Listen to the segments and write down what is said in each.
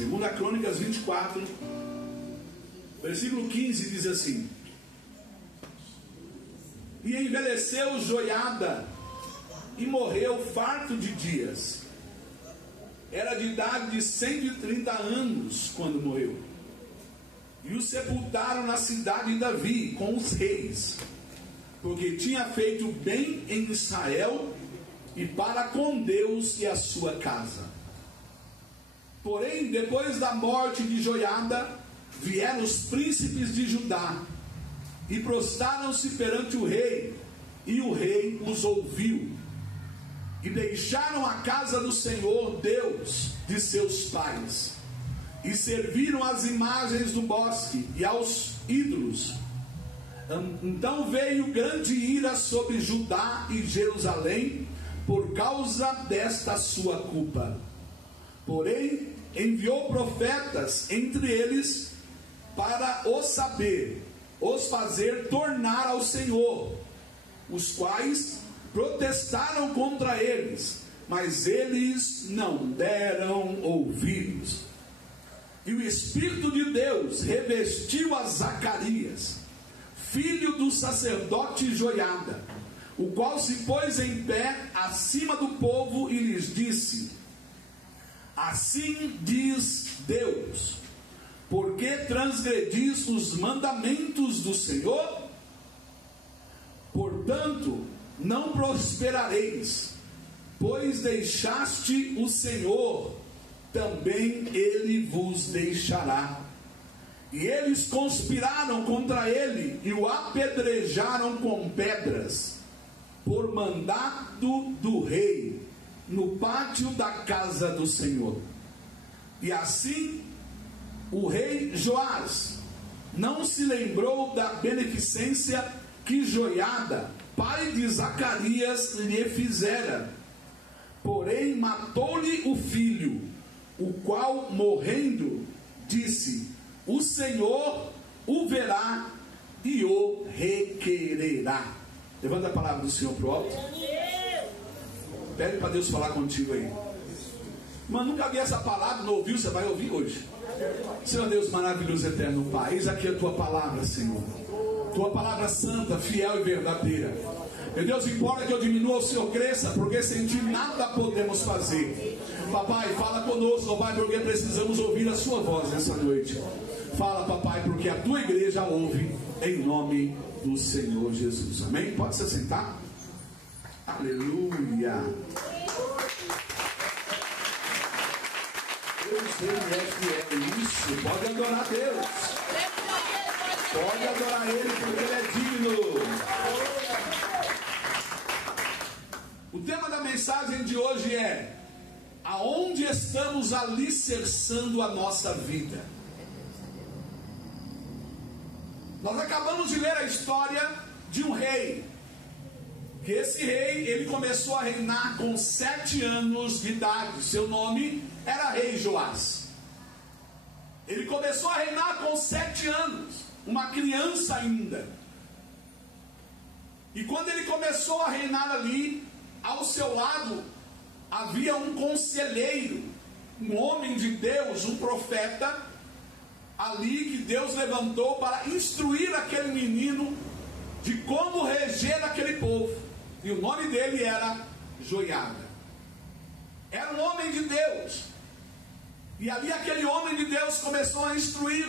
Segunda Crônicas 24, versículo 15 diz assim: e envelheceu Joiada e morreu farto de dias. Era de idade de 130 anos quando morreu. E o sepultaram na cidade de Davi com os reis, porque tinha feito bem em Israel e para com Deus e a sua casa. Porém, depois da morte de Joiada, vieram os príncipes de Judá e prostraram-se perante o rei, e o rei os ouviu. E deixaram a casa do Senhor Deus de seus pais, e serviram às imagens do bosque e aos ídolos. Então veio grande ira sobre Judá e Jerusalém por causa desta sua culpa. Porém, enviou profetas entre eles para os fazer tornar ao Senhor, os quais protestaram contra eles, mas eles não deram ouvidos. E o Espírito de Deus revestiu a Zacarias, filho do sacerdote Joiada, o qual se pôs em pé acima do povo e lhes disse: assim diz Deus, por que transgredis os mandamentos do Senhor? Portanto, não prosperareis, pois deixaste o Senhor, também Ele vos deixará. E eles conspiraram contra ele e o apedrejaram com pedras, por mandato do rei, no pátio da casa do Senhor. E assim o rei Joás não se lembrou da beneficência que Joiada, pai de Zacarias, lhe fizera, porém matou-lhe o filho, o qual, morrendo, disse: o Senhor o verá e o requererá. Levanta a palavra do Senhor para o alto. Pede para Deus falar contigo aí. Mas nunca vi essa palavra, não ouviu? Você vai ouvir hoje. Senhor Deus maravilhoso, eterno Pai, eis aqui a tua palavra, Senhor. Tua palavra santa, fiel e verdadeira. Meu Deus, importa que eu diminua, o Senhor cresça, porque sem ti nada podemos fazer. Papai, fala conosco, Pai, porque precisamos ouvir a sua voz nessa noite. Fala, papai, porque a tua igreja ouve, em nome do Senhor Jesus. Amém? Pode se sentar. Aleluia. Isso, pode adorar Deus. Pode adorar Ele, porque Ele é digno. O tema da mensagem de hoje é: aonde estamos alicerçando a nossa vida? Nós acabamos de ler a história de um rei, que esse rei, ele começou a reinar com 7 anos de idade. Seu nome era rei Joás. Ele começou a reinar com 7 anos, uma criança ainda. E quando ele começou a reinar ali, ao seu lado havia um conselheiro, um homem de Deus, um profeta ali que Deus levantou para instruir aquele menino de como reger aquele povo. E o nome dele era Joiada. Era um homem de Deus. E ali aquele homem de Deus começou a instruir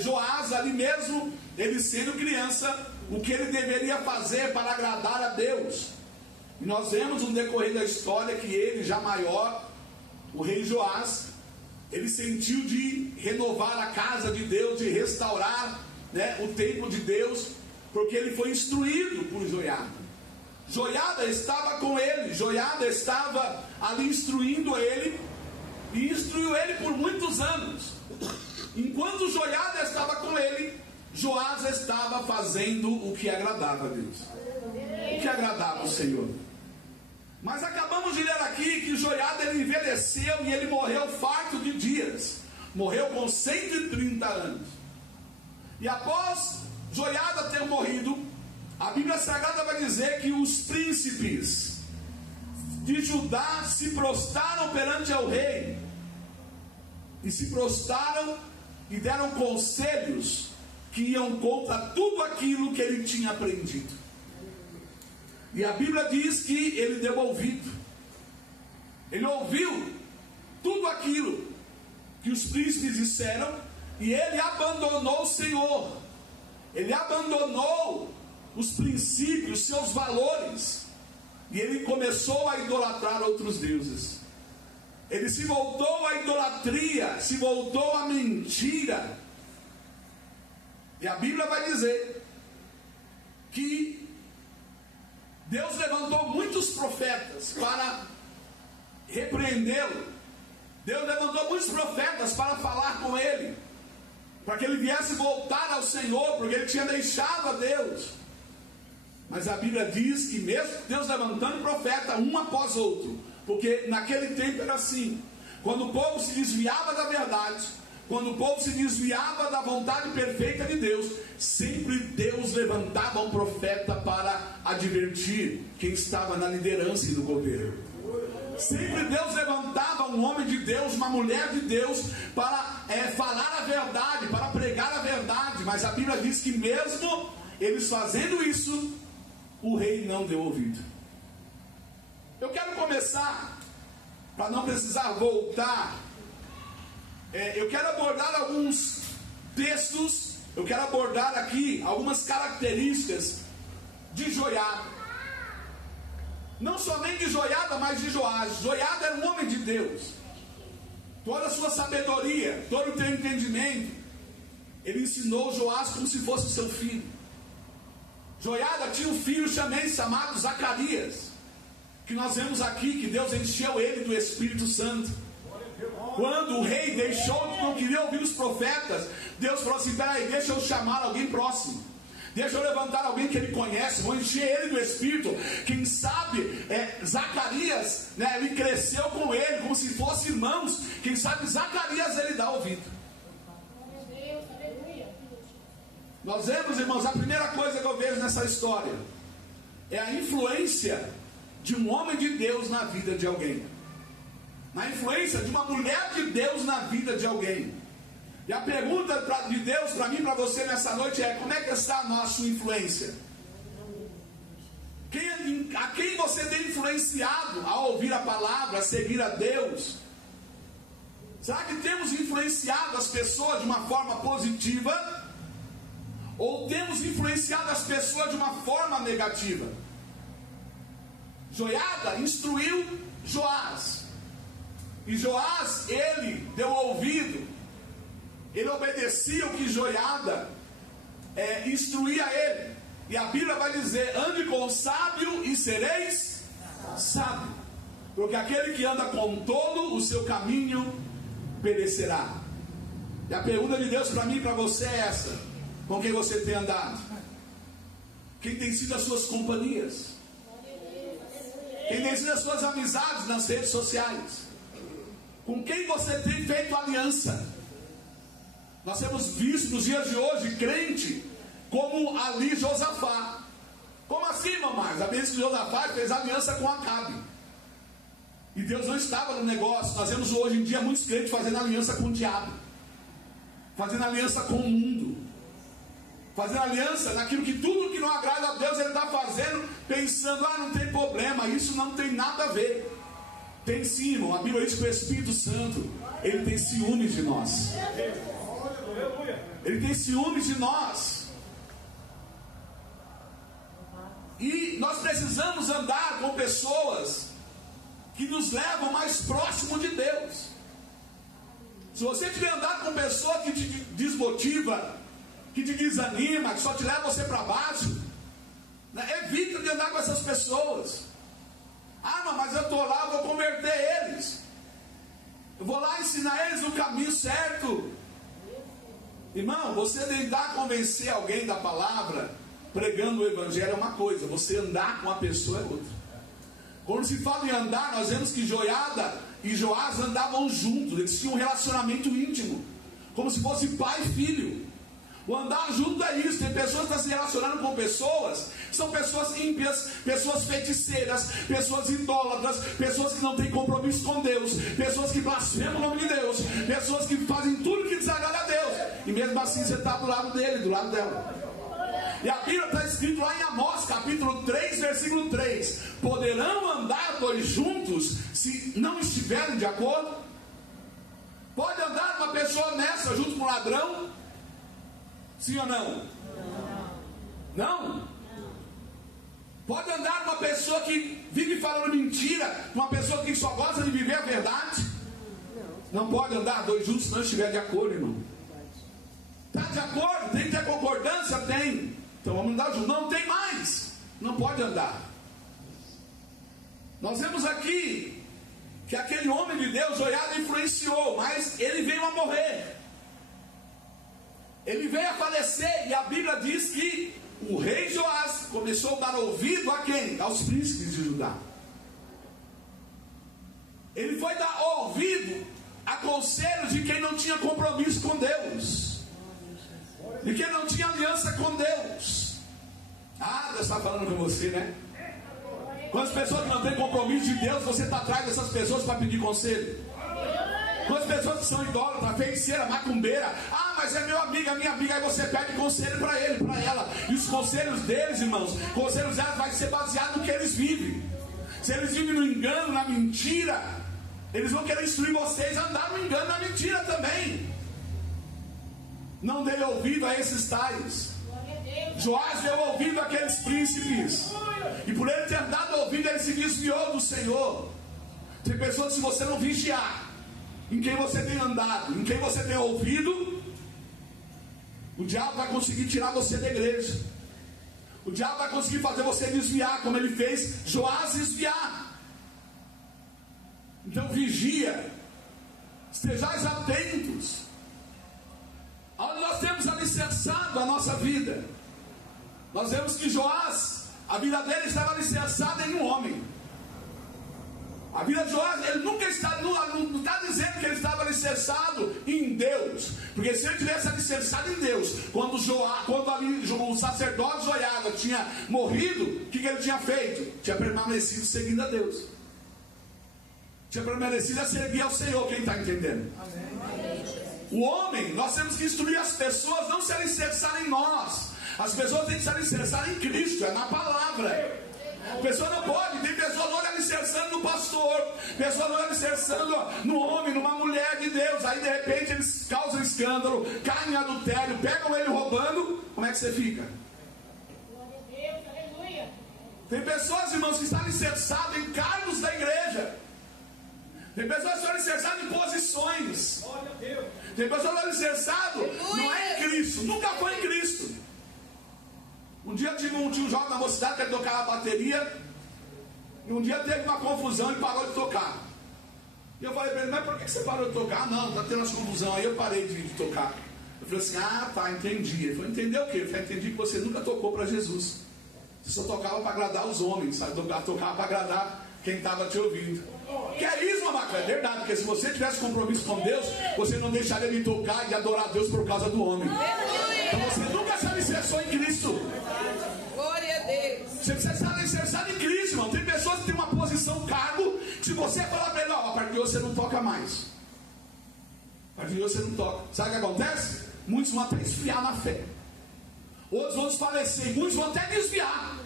Joás, ali mesmo, ele sendo criança, o que ele deveria fazer para agradar a Deus. E nós vemos no decorrer da história que ele, já maior, o rei Joás, ele sentiu de renovar a casa de Deus, de restaurar, o templo de Deus, porque ele foi instruído por Joiada. Joiada estava com ele, Joiada estava ali instruindo ele, e instruiu ele por muitos anos. Enquanto Joiada estava com ele, Joás estava fazendo o que agradava a Deus, o que agradava ao Senhor. Mas acabamos de ler aqui que Joiada, ele envelheceu e ele morreu farto de dias. Morreu com 130 anos. E após Joiada ter morrido, a Bíblia Sagrada vai dizer que os príncipes de Judá se prostraram perante ao rei. e se prostraram e deram conselhos que iam contra tudo aquilo que ele tinha aprendido. E a Bíblia diz que ele deu ouvido. Ele ouviu tudo aquilo que os príncipes disseram e ele abandonou o Senhor. Ele abandonou os princípios, seus valores, e ele começou a idolatrar outros deuses. Ele se voltou à idolatria, se voltou à mentira. E a Bíblia vai dizer que Deus levantou muitos profetas para repreendê-lo. Deus levantou muitos profetas para falar com ele, para que ele viesse voltar ao Senhor, porque ele tinha deixado a Deus. Mas a Bíblia diz que mesmo Deus levantando profeta um após outro, porque naquele tempo era assim, quando o povo se desviava da verdade, quando o povo se desviava da vontade perfeita de Deus, sempre Deus levantava um profeta para advertir quem estava na liderança e no governo. Sempre Deus levantava um homem de Deus, uma mulher de Deus, para falar a verdade, para pregar a verdade. Mas a Bíblia diz que mesmo eles fazendo isso, o rei não deu ouvido. Eu quero começar, para não precisar voltar, eu quero abordar alguns textos, eu quero abordar aqui algumas características de Joiada. Não somente de Joiada, mas de Joás. Joiada era um homem de Deus. Toda a sua sabedoria, todo o seu entendimento, ele ensinou Joás como se fosse seu filho. Joiada tinha um filho chamado Zacarias, que nós vemos aqui que Deus encheu ele do Espírito Santo. Quando o rei não queria ouvir os profetas, Deus falou assim: peraí, deixa eu chamar alguém próximo, deixa eu levantar alguém que ele conhece, vou encher ele do Espírito. Quem sabe Zacarias, ele cresceu com ele como se fossem irmãos, quem sabe Zacarias ele dá ouvido. Nós vemos, irmãos, a primeira coisa que eu vejo nessa história é a influência de um homem de Deus na vida de alguém, na influência de uma mulher de Deus na vida de alguém. E a pergunta de Deus para mim e para você nessa noite é: como é que está a sua influência? A quem você tem influenciado a ouvir a palavra, a seguir a Deus? Será que temos influenciado as pessoas de uma forma positiva? Ou temos influenciado as pessoas de uma forma negativa? Joiada instruiu Joás. E Joás, ele deu ouvido. Ele obedecia o que Joiada instruía ele. E a Bíblia vai dizer: ande com o sábio e sereis sábio, porque aquele que anda com tolo, o seu caminho perecerá. E a pergunta de Deus para mim e para você é essa: com quem você tem andado? Quem tem sido as suas companhias? Quem tem sido as suas amizades nas redes sociais? Com quem você tem feito aliança? Nós temos visto nos dias de hoje crente como ali Josafá. Como assim, mamãe? A bênção de Josafá fez aliança com Acabe, e Deus não estava no negócio. Nós vemos hoje em dia muitos crentes fazendo aliança com o diabo, fazendo aliança com o mundo, fazendo aliança naquilo que tudo que não agrada a Deus ele está fazendo, pensando: não tem problema, isso não tem nada a ver. Tem sim, irmão. A Bíblia diz que o Espírito Santo, ele tem ciúmes de nós. Ele tem ciúmes de nós. E nós precisamos andar com pessoas que nos levam mais próximo de Deus. Se você tiver andar com pessoa que te desmotiva, que te desanima, que só te leva você para baixo, evita de andar com essas pessoas. Não, mas eu estou lá, vou converter eles, eu vou lá ensinar eles o caminho certo. Irmão, você tentar convencer alguém da palavra pregando o evangelho é uma coisa, você andar com a pessoa é outra. Quando se fala em andar, nós vemos que Joiada e Joás andavam juntos, eles tinham um relacionamento íntimo, como se fosse pai e filho. O andar junto é isso. Tem pessoas que estão se relacionando com pessoas, são pessoas ímpias, pessoas feiticeiras, pessoas idólatras, pessoas que não têm compromisso com Deus, pessoas que blasfemam o nome de Deus, pessoas que fazem tudo que desagrada a Deus, e mesmo assim você está do lado dele, do lado dela. E a Bíblia está escrito lá em Amós, capítulo 3, versículo 3: poderão andar dois juntos se não estiverem de acordo? Pode andar uma pessoa honesta junto com um ladrão? Sim ou não? Não? Pode andar uma pessoa que vive falando mentira, uma pessoa que só gosta de viver a verdade? Não pode andar dois juntos se não estiver de acordo, irmão. Está de acordo? Tem que ter concordância? Tem. Então vamos andar juntos. Não tem mais. Não pode andar. Nós vemos aqui que aquele homem de Deus, Joiada, influenciou, mas ele veio a morrer. Ele veio a falecer, e a Bíblia diz que o rei Joás começou a dar ouvido a quem? Aos príncipes de Judá. Ele foi dar ouvido a conselhos de quem não tinha compromisso com Deus, de quem não tinha aliança com Deus. Ah, Deus está falando com você, né? Quantas pessoas que não têm compromisso de Deus, você está atrás dessas pessoas para pedir conselho? Quantas pessoas que são idólatras, feiticeira, macumbeira? Ah, mas é meu amigo, é minha amiga. Aí você pede conselho para ele, para ela. E os conselhos deles, irmãos, conselhos delas vai ser baseado no que eles vivem. Se eles vivem no engano, na mentira, eles vão querer instruir vocês a andar no engano, na mentira também. Não dê ouvido a esses tais. Joás deu ouvido àqueles príncipes, e por ele ter dado ouvido, ele se desviou do Senhor. Tem pessoas, se você não vigiar em quem você tem andado, em quem você tem ouvido, o diabo vai conseguir tirar você da igreja. O diabo vai conseguir fazer você desviar, como ele fez Joás desviar. Então vigia, estejais atentos. Onde nós temos alicerçado a nossa vida, nós vemos que Joás, a vida dele estava alicerçada em um homem. A vida de Joás, ele nunca está, não está dizendo que ele estava alicerçado em Deus, porque se ele tivesse alicerçado em Deus, quando o sacerdote Joiada tinha morrido, o que ele tinha feito? Tinha permanecido seguindo a Deus, tinha permanecido a seguir ao Senhor. Quem está entendendo? Amém. O homem, nós temos que instruir as pessoas, não se alicerçar em nós. As pessoas têm que se alicerçar em Cristo, é na palavra. A pessoa não pode, tem pessoas olhando alicerçando no pastor, pessoas olhando alicerçando no homem, numa mulher de Deus. Aí de repente eles causam escândalo, caem em adultério, pegam ele roubando. Como é que você fica? Glória a Deus, aleluia. Tem pessoas, irmãos, que estão alicerçadas em cargos da igreja. Tem pessoas que estão alicerçadas em posições. Tem pessoas que estão alicerçadas, não é em Cristo, nunca foi em Cristo. Um dia tinha um jovem na mocidade que ele tocava a bateria, e um dia teve uma confusão e parou de tocar. E eu falei para ele: mas por que você parou de tocar? Ah, não, está tendo uma confusão. Aí eu parei de tocar. Eu falei assim: ah, tá, entendi. Ele falou: entendeu o quê? Eu falei: entendi que você nunca tocou para Jesus. Você só tocava para agradar os homens, sabe? Tocava para agradar quem estava te ouvindo. Que é isso, mamaca? É verdade, porque se você tivesse compromisso com Deus, você não deixaria de tocar e de adorar a Deus por causa do homem. Então você nunca se alicerçou em Cristo. Glória a Deus. Você precisa estar alicerçado em Cristo, irmão. Tem pessoas que têm uma posição, cargo. Se você falar para ele: ó, a partir de hoje você não toca mais, a partir de hoje você não toca, sabe o que acontece? Muitos vão até esfriar na fé, outros vão desfalecer, muitos vão até desviar.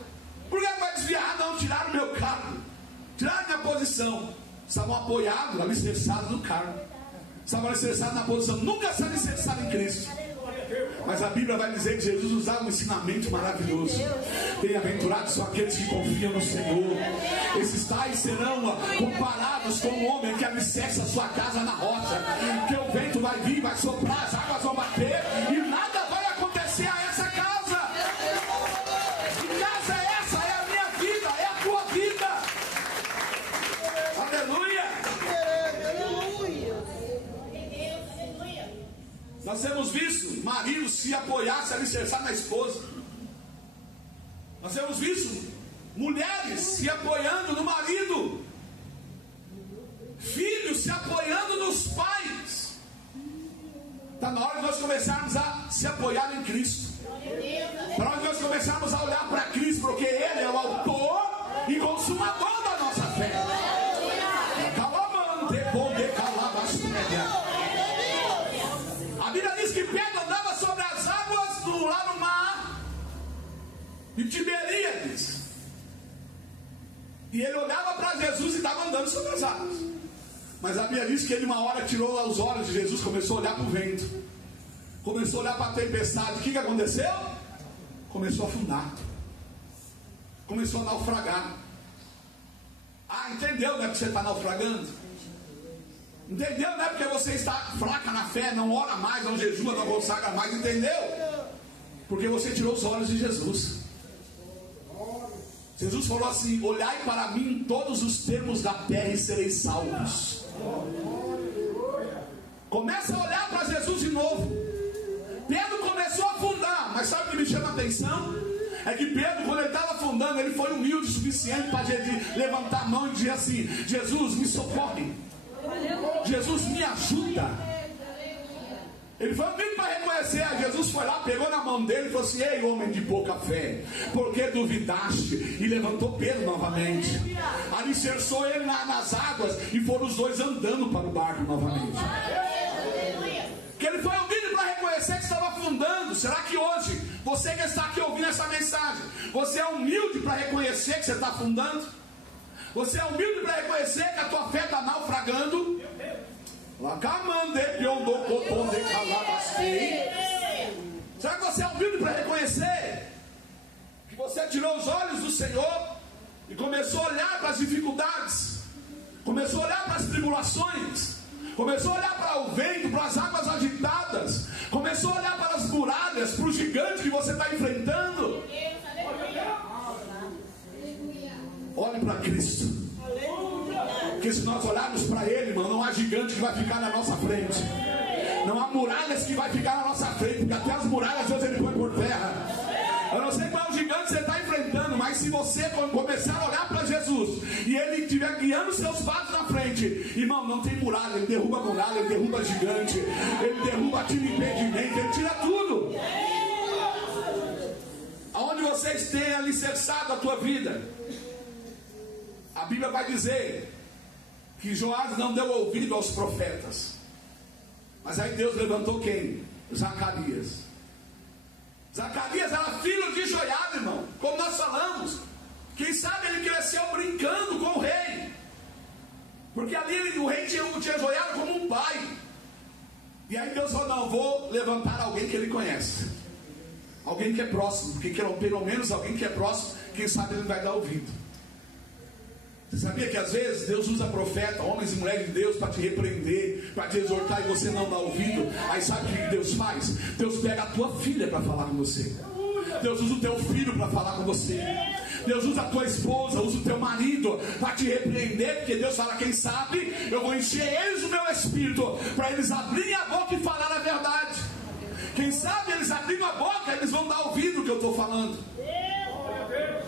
Por que vai desviar? Não, tiraram o meu cargo, tiraram minha posição. Estavam apoiados, alicerçados no cargo, estavam alicerçados na posição, nunca se alicerçaram em Cristo. Mas a Bíblia vai dizer que Jesus usava um ensinamento maravilhoso: bem-aventurados são aqueles que confiam no Senhor. Esses tais serão comparados com um homem que alicerça a sua casa na rocha, que o vento vai vir, vai soprar, as águas vão bater e nada vai acontecer a essa casa. Que casa é essa? É a minha vida, é a tua vida. Aleluia. Nós temos visto maridos se apoiar, se alicerçar na esposa. Nós temos visto mulheres se apoiando no marido, filhos se apoiando nos pais. Está na hora de nós começarmos a se apoiar em Cristo. Para onde nós começarmos a olhar para Cristo, porque Ele é o autor e consumador da nossa fé. A Bíblia diz que Pedro andava sobre as águas lá no mar de Tiberíades. E ele olhava para Jesus e estava andando sobre as águas. Mas a Bíblia diz que ele uma hora tirou os olhos de Jesus, começou a olhar para o vento, começou a olhar para a tempestade. O que aconteceu? Começou a afundar, começou a naufragar. Ah, entendeu, não é porque você está naufragando? Entendeu, não é porque você está fraca na fé, não ora mais, não jejua, não consagra mais, entendeu? Porque você tirou os olhos de Jesus. Jesus falou assim: olhai para mim em todos os termos da terra e sereis salvos. Começa a olhar para Jesus de novo. Pedro começou a afundar, mas sabe o que me chama a atenção? É que Pedro, quando ele estava afundando, ele foi humilde o suficiente para levantar a mão e dizer assim: Jesus, me socorre, Jesus, me ajuda. Ele foi humilde para reconhecer. Jesus foi lá, pegou na mão dele e falou assim: ei, homem de pouca fé, por que duvidaste? E levantou Pedro novamente, alicerçou ele nas águas, e foram os dois andando para o barco novamente. Que ele foi humilde para reconhecer que estava afundando. Será que hoje, você que está aqui ouvindo essa mensagem, você é humilde para reconhecer que você está afundando? Você é humilde para reconhecer que a tua fé está naufragando? Será que você é humilde para reconhecer que você tirou os olhos do Senhor e começou a olhar para as dificuldades, começou a olhar para as tribulações, começou a olhar para o vento, para as águas agitadas, começou a olhar para as muralhas, para o gigante que você está enfrentando? Olhe para Cristo. Porque se nós olharmos para Ele, irmão, não há gigante que vai ficar na nossa frente, não há muralhas que vai ficar na nossa frente, porque até as muralhas Deus Ele põe por terra. Eu não sei qual é o gigante que você está enfrentando, mas se você começar a olhar para Jesus e Ele estiver guiando seus passos na frente, irmão, não tem muralha. Ele derruba a muralha, Ele derruba gigante, Ele derruba, tira impedimento, Ele tira tudo. Aonde vocês têm alicerçado a tua vida, a Bíblia vai dizer que Joás não deu ouvido aos profetas. Mas aí Deus levantou quem? Zacarias. Zacarias era filho de Joiada, irmão. Como nós falamos, quem sabe ele cresceu brincando com o rei, porque ali o rei tinha Joiada como um pai. E aí Deus falou: não, vou levantar alguém que ele conhece, alguém que é próximo, porque pelo menos alguém que é próximo, quem sabe ele vai dar ouvido. Você sabia que às vezes Deus usa profeta, homens e mulheres de Deus, para te repreender, para te exortar, e você não dá ouvido? Aí sabe o que Deus faz? Deus pega a tua filha para falar com você, Deus usa o teu filho para falar com você, Deus usa a tua esposa, usa o teu marido para te repreender, porque Deus fala: quem sabe eu vou encher eles do meu espírito, para eles abrirem a boca e falar a verdade. Quem sabe eles abrindo a boca, eles vão dar ouvido ao que eu estou falando,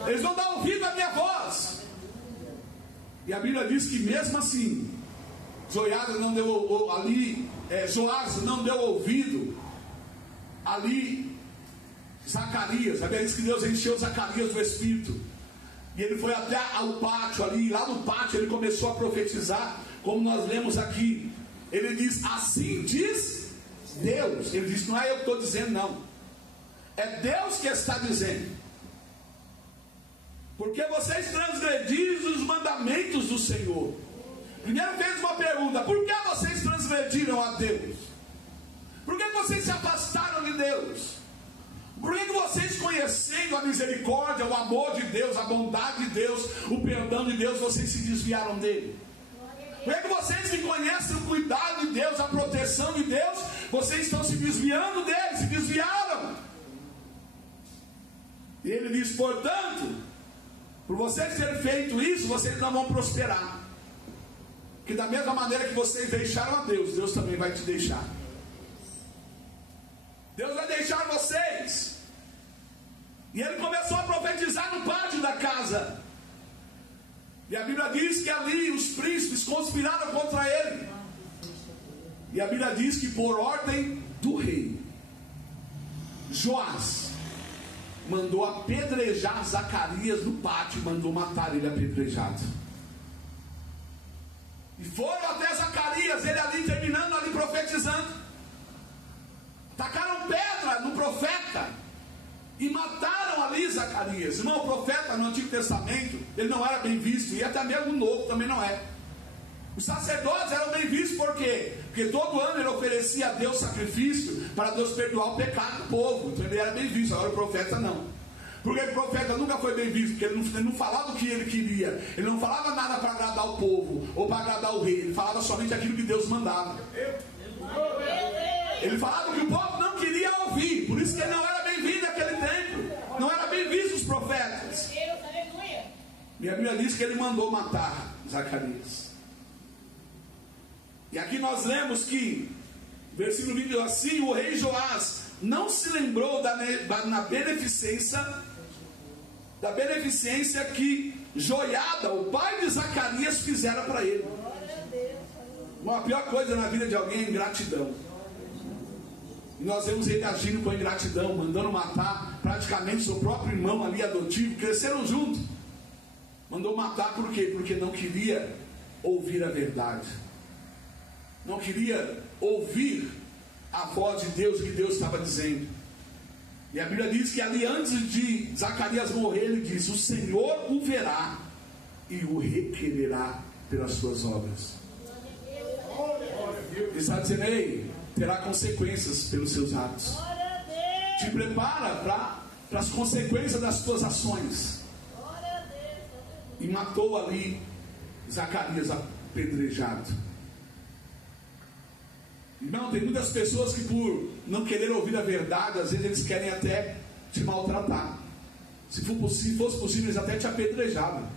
eles vão dar ouvido à minha voz. E a Bíblia diz que mesmo assim, Joás não deu ouvido ali Zacarias. A Bíblia diz que Deus encheu Zacarias do Espírito, e ele foi até ao pátio ali, e lá no pátio ele começou a profetizar, como nós lemos aqui. Ele diz: assim diz Deus. Ele diz: não é eu que estou dizendo, não, é Deus que está dizendo. Porque vocês transgrediram os mandamentos do Senhor. Primeiro fez uma pergunta: por que vocês transgrediram a Deus? Por que vocês se afastaram de Deus? Por que vocês, conhecendo a misericórdia, o amor de Deus, a bondade de Deus, o perdão de Deus, vocês se desviaram dele? Por que vocês que conhecem o cuidado de Deus, a proteção de Deus, vocês estão se desviando dele, se desviaram? E ele diz: portanto, por vocês terem feito isso, vocês não vão prosperar. Que da mesma maneira que vocês deixaram a Deus, Deus também vai te deixar. Deus vai deixar vocês. E ele começou a profetizar no pátio da casa. E a Bíblia diz que ali os príncipes conspiraram contra ele. E a Bíblia diz que por ordem do rei, Joás mandou apedrejar Zacarias no pátio, mandou matar ele apedrejado. E foram até Zacarias, ele ali terminando, ali profetizando. Tacaram pedra no profeta e mataram ali Zacarias. Irmão, o profeta no Antigo Testamento, ele não era bem visto, e até mesmo no Novo também não é. Os sacerdotes eram bem vistos, por quê? Porque todo ano ele oferecia a Deus sacrifício para Deus perdoar o pecado do povo. Então ele era bem visto, agora o profeta não. Porque o profeta nunca foi bem visto, porque ele não falava o que ele queria. Ele não falava nada para agradar o povo ou para agradar o rei. Ele falava somente aquilo que Deus mandava. Ele falava o que o povo não queria ouvir. Por isso que ele não era bem visto naquele tempo. Não era bem visto os profetas. E a Bíblia diz que ele mandou matar Zacarias. E aqui nós lemos que, versículo 20, assim, o rei Joás não se lembrou da beneficência que Joiada, o pai de Zacarias, fizera para ele. A pior coisa na vida de alguém é ingratidão. E nós vemos ele agindo com ingratidão, mandando matar praticamente seu próprio irmão ali adotivo, cresceram juntos. Mandou matar por quê? Porque não queria ouvir a verdade. Não queria ouvir a voz de Deus, o que Deus estava dizendo. E a Bíblia diz que ali antes de Zacarias morrer, ele diz: o Senhor o verá e o requererá pelas suas obras. Ele está dizendo: ei, terá consequências pelos seus atos. Te prepara para as consequências das tuas ações. E matou ali Zacarias apedrejado. Irmão, tem muitas pessoas que por não querer ouvir a verdade, às vezes eles querem até te maltratar. Se fosse possível, eles até te apedrejavam.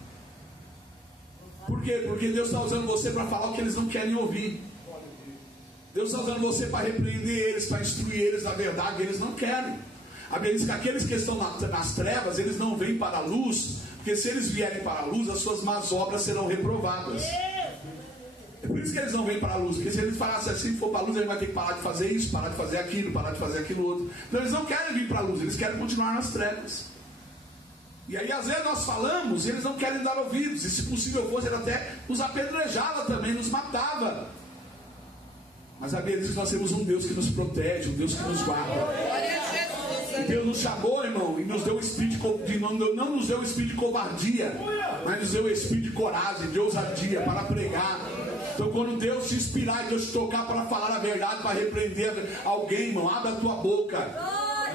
Por quê? Porque Deus está usando você para falar o que eles não querem ouvir. Deus está usando você para repreender eles, para instruir eles na verdade que eles não querem. A Bíblia diz que aqueles que estão nas trevas, eles não vêm para a luz, porque se eles vierem para a luz, as suas más obras serão reprovadas. É por isso que eles não vêm para a luz, porque se eles falassem assim, se for para a luz, ele vai ter que parar de fazer isso, parar de fazer aquilo, parar de fazer aquilo outro. Então eles não querem vir para a luz, eles querem continuar nas trevas. E aí às vezes nós falamos e eles não querem dar ouvidos, e se possível fosse, ele até nos apedrejava também, nos matava. Mas a Bíblia diz que nós temos um Deus que nos protege, um Deus que nos guarda. E Deus nos chamou, irmão, e nos deu o espírito não nos deu o espírito de covardia, mas nos deu o espírito de coragem, de ousadia para pregar. Então quando Deus te inspirar e Deus te tocar para falar a verdade, para repreender alguém, irmão, abra a tua boca.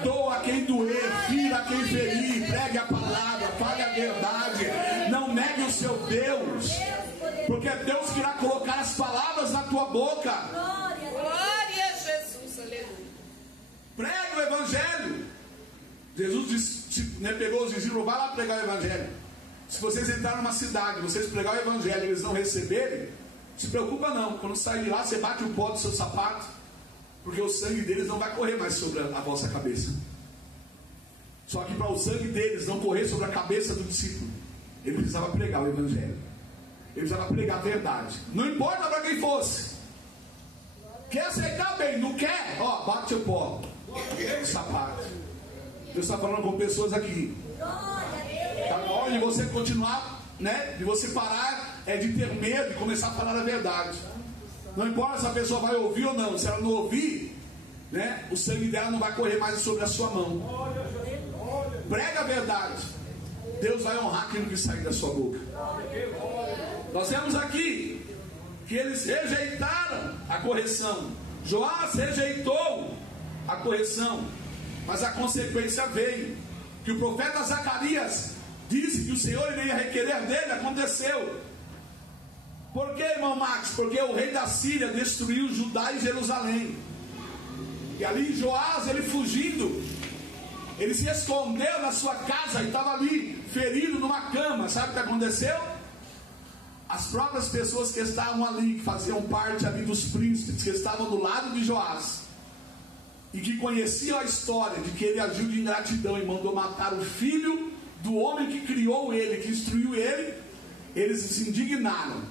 Doa a quem doer, fira a quem ferir, pregue a palavra, fale a verdade. Não negue o seu Deus, porque é Deus que irá colocar as palavras na tua boca. Glória a Jesus, aleluia. Pregue o Evangelho. Jesus disse, pegou os discípulos: vai lá pregar o Evangelho. Se vocês entrarem numa cidade, vocês pregar o Evangelho e eles não receberem, se preocupa não. Quando sair de lá, você bate o pó do seu sapato, porque o sangue deles não vai correr mais sobre a vossa cabeça. Só que para o sangue deles não correr sobre a cabeça do discípulo, ele precisava pregar o Evangelho. Ele precisava pregar a verdade. Não importa para quem fosse. Quer aceitar bem, não quer? Ó, bate o pó do sapato. Deus está falando com pessoas aqui. Está na hora de você continuar, né? De você parar de ter medo e começar a falar a verdade. Não importa se a pessoa vai ouvir ou não. Se ela não ouvir, né? O sangue dela não vai correr mais sobre a sua mão. Prega a verdade. Deus vai honrar aquilo que sair da sua boca. Nós vemos aqui que eles rejeitaram a correção. Joás rejeitou a correção, mas a consequência veio. Que o profeta Zacarias disse que o Senhor iria requerer dele, aconteceu. Por que, irmão Max? Porque o rei da Síria destruiu Judá e Jerusalém. E ali Joás, ele fugindo, ele se escondeu na sua casa e estava ali, ferido numa cama. Sabe o que aconteceu? As próprias pessoas que estavam ali, que faziam parte ali dos príncipes, que estavam do lado de Joás, e que conheciam a história de que ele agiu de ingratidão e mandou matar o filho do homem que criou ele, que instruiu ele, eles se indignaram.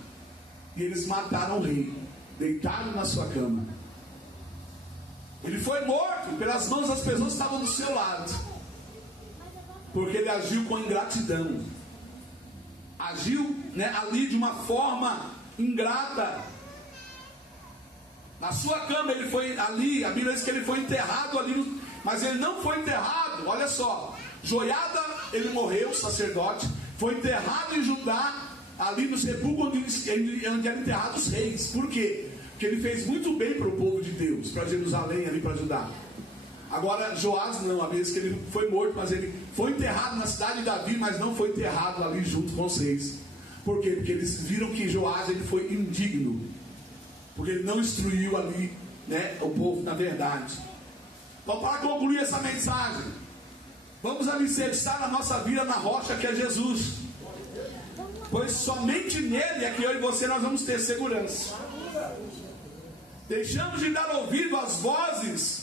E eles mataram o rei, deitaram na sua cama. Ele foi morto pelas mãos das pessoas que estavam do seu lado, porque ele agiu com ingratidão. Agiu, ali de uma forma ingrata. Na sua cama ele foi ali, a Bíblia diz que ele foi enterrado ali, mas ele não foi enterrado, olha só. Joiada, ele morreu, o sacerdote, foi enterrado em Judá, ali no sepulcro onde eram enterrados os reis. Por quê? Porque ele fez muito bem para o povo de Deus, para Jerusalém, ali para Judá. Agora Joás não, a Bíblia diz que ele foi morto, mas ele foi enterrado na cidade de Davi, mas não foi enterrado ali junto com os reis. Por quê? Porque eles viram que Joás ele foi indigno, porque ele não instruiu ali, o povo na verdade. Então, para concluir essa mensagem, vamos alicerçar a nossa vida na rocha que é Jesus, pois somente nele é que eu e você nós vamos ter segurança. Deixamos de dar ouvido às vozes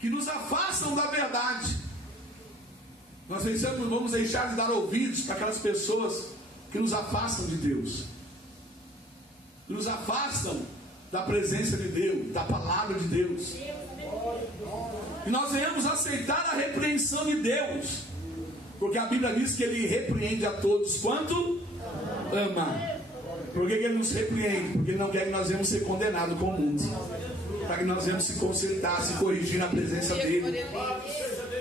que nos afastam da verdade. Nós vamos deixar de dar ouvidos para aquelas pessoas que nos afastam de Deus, que nos afastam da presença de Deus, da palavra de Deus. E nós venhamos aceitar a repreensão de Deus, porque a Bíblia diz que Ele repreende a todos quanto ama. Por que Ele nos repreende? Porque Ele não quer que nós venhamos ser condenados com o mundo, para que nós venhamos se consertar, se corrigir na presença dEle,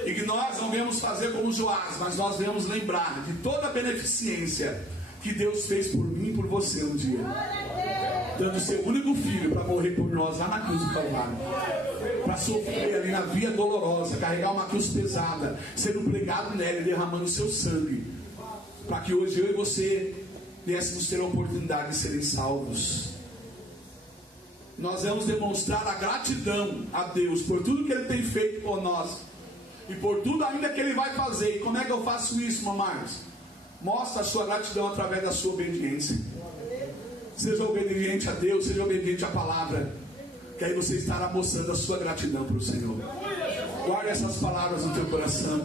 e que nós não venhamos fazer como Joás, mas nós venhamos lembrar de toda a beneficência que Deus fez por mim e por você um dia, dando seu único filho para morrer por nós lá na cruz do Calvário, para sofrer ali na via dolorosa, carregar uma cruz pesada, sendo pregado nela e derramando o seu sangue, para que hoje eu e você viéssemos ter a oportunidade de serem salvos. Nós vamos demonstrar a gratidão a Deus por tudo que Ele tem feito por nós e por tudo ainda que Ele vai fazer. E como é que eu faço isso, amados? Mostra a sua gratidão através da sua obediência. Seja obediente a Deus, seja obediente à palavra, que aí você estará mostrando a sua gratidão para o Senhor. Guarde essas palavras no teu coração.